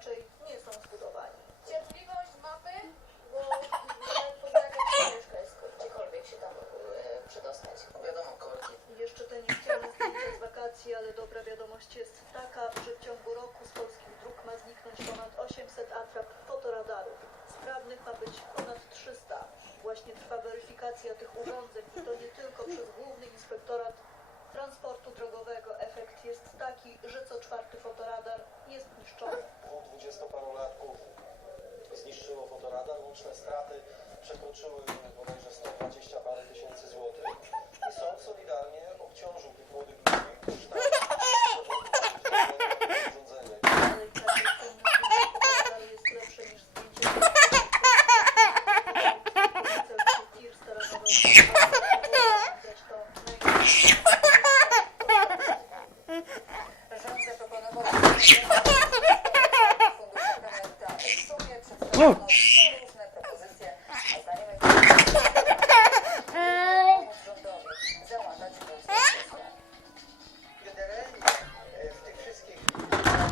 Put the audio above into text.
raczej nie są zbudowani. Cierpliwość mapy? Bo nawet poznać ciężko jest gdziekolwiek się tam przedostać. Wiadomo, korki. I jeszcze te niechciane zdjęcia z wakacji, ale dobra wiadomość jest taka, że w ciągu roku z polskich dróg ma zniknąć ponad 800 atrap fotoradarów. Sprawnych ma być ponad 300. Właśnie trwa weryfikacja tych urządzeń i to nie tylko przez Główny Inspektorat Transportu Drogowego. Efekt jest taki, że co czwarty fotoradar jest niszczony. 20-parolatków zniszczyło fotoradar. Łączne straty przekroczyły bodajże 120 parę tysięcy złotych i sąd solidarnie obciążył tych młodych ludzi kosztami urządzenia. Ale i tradycyjne fotoradar jest lepsze niż zdjęcie. Tir staranował się widać to najlepiej. Rząd zaproponował fundusze Premeta. W sumie przedstawiono